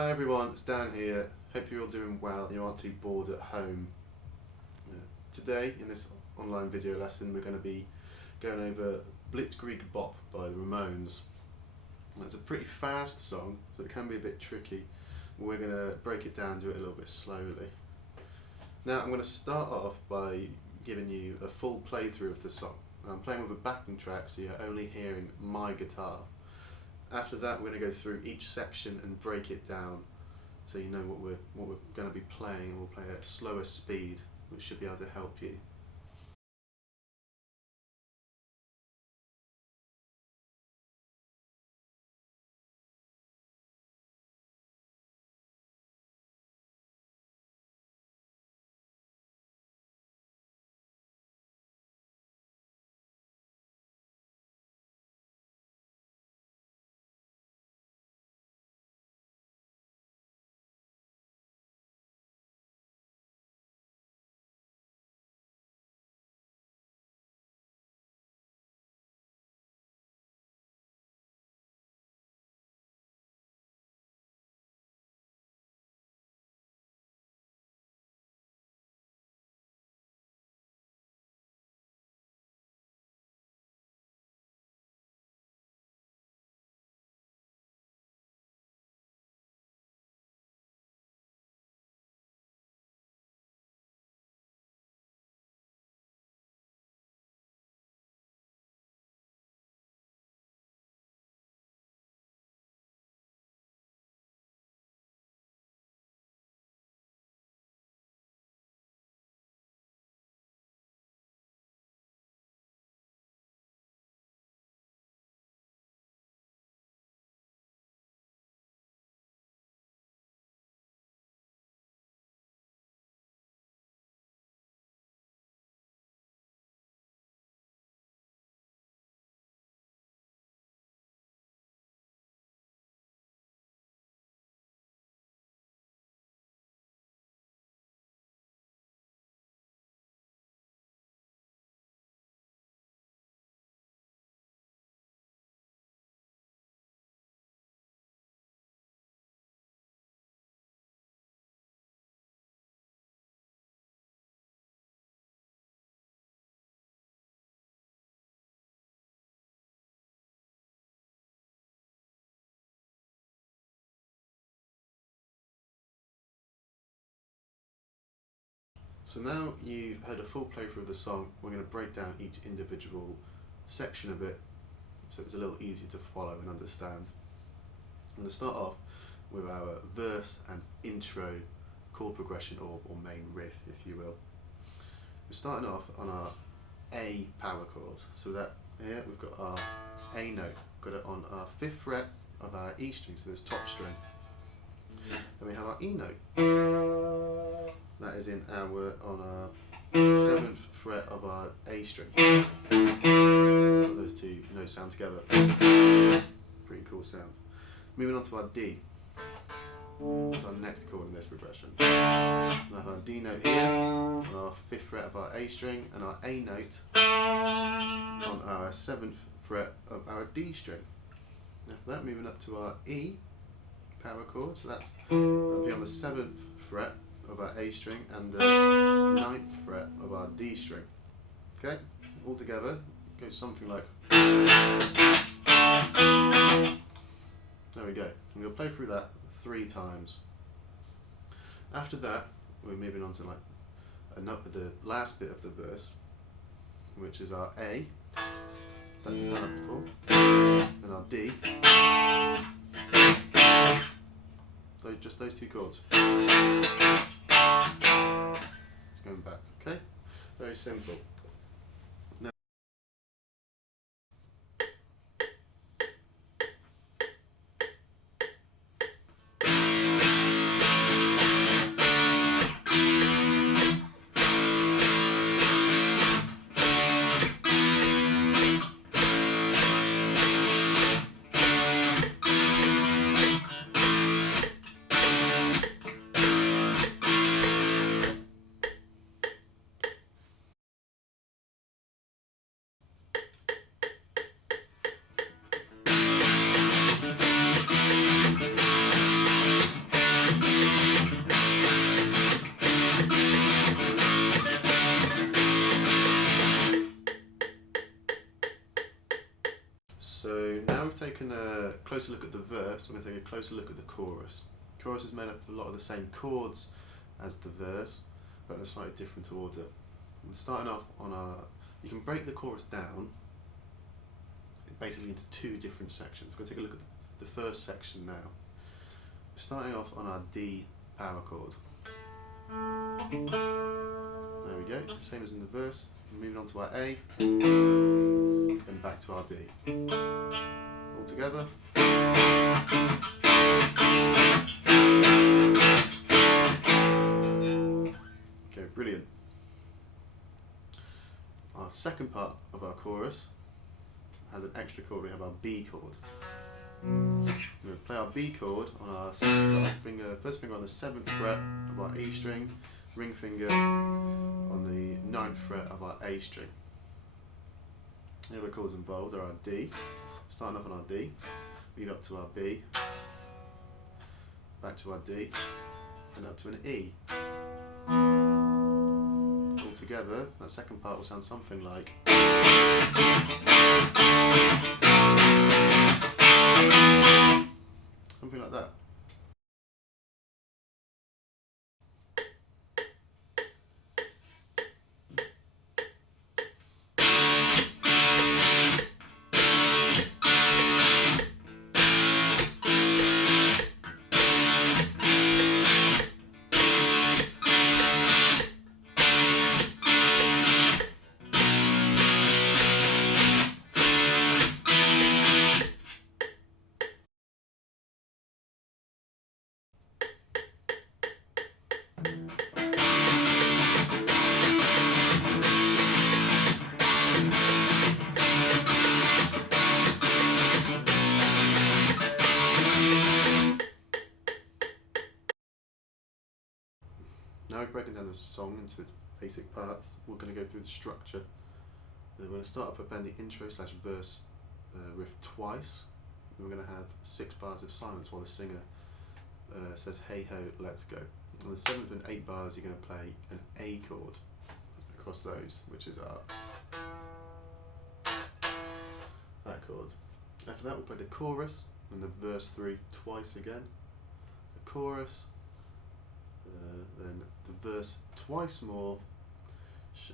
Hi everyone, it's Dan here. Hope you're all doing well and you aren't too bored at home. Today, in this online video lesson, we're going to be going over Blitzkrieg Bop by the Ramones. It's a pretty fast song, so it can be a bit tricky. We're going to break it down, do it a little bit slowly. Now I'm going to start off by giving you a full playthrough of the song. I'm playing with a backing track, so you're only hearing my guitar. After that, we're going to go through each section and break it down so you know what we're going to be playing, and we'll play at a slower speed, which should be able to help you. So now you've heard a full playthrough of the song, we're going to break down each individual section of it so it's a little easier to follow and understand. I'm going to start off with our verse and intro chord progression, or main riff, if you will. We're starting off on our A power chord. So that here we've got our A note, got it on our 5th fret of our E string, so this top string. Then we have our E note. That is on our 7th fret of our A string. So those two notes sound together. Pretty cool sound. Moving on to our D. That's our next chord in this progression. We have our D note here on our 5th fret of our A string, and our A note on our 7th fret of our D string. After that, moving up to our E power chord, so that'll be on the 7th fret of our A string and the 9th fret of our D string. Okay, all together it goes something like. There we go. I'm going to play through that 3 times. After that, we're moving on to the last bit of the verse, which is our A, done that before, and our D. Just those 2 chords. It's going back, okay? Very simple. taken a closer look at the verse, we're going to take a closer look at the chorus. The chorus is made up of a lot of the same chords as the verse, but in a slightly different order. We're starting off on our, you can break the chorus down basically into two different sections. We're going to take a look at the first section now. We're starting off on our D power chord. There we go, same as in the verse. We're moving on to our A, then back to our D. All together. Okay, brilliant. Our second part of our chorus has an extra chord. We have our B chord. We're going to play our B chord on our first finger on the 7th fret of our E string, ring finger on the 9th fret of our A string. The other chords involved are our D, starting off on our D, move up to our B, back to our D, and up to an E. All together, that second part will sound something like. Something like that. Now we're breaking down the song into its basic parts. We're going to go through the structure. We're going to start off by playing the intro / verse riff twice. We're going to have 6 bars of silence while the singer says hey ho, let's go. On the 7th and 8th bars you're going to play an A chord across those, which is our that chord. After that we'll play the chorus and the verse 3 twice again. The chorus, then the verse twice more,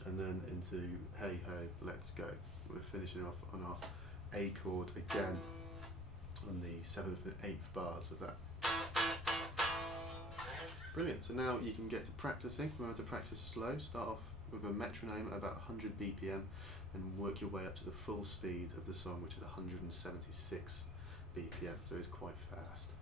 and then into hey ho, let's go. We're finishing off on our A chord again on the 7th and 8th bars of that. Brilliant, so now you can get to practicing. Remember to practice slow, start off with a metronome at about 100 BPM and work your way up to the full speed of the song, which is 176 BPM, so it's quite fast.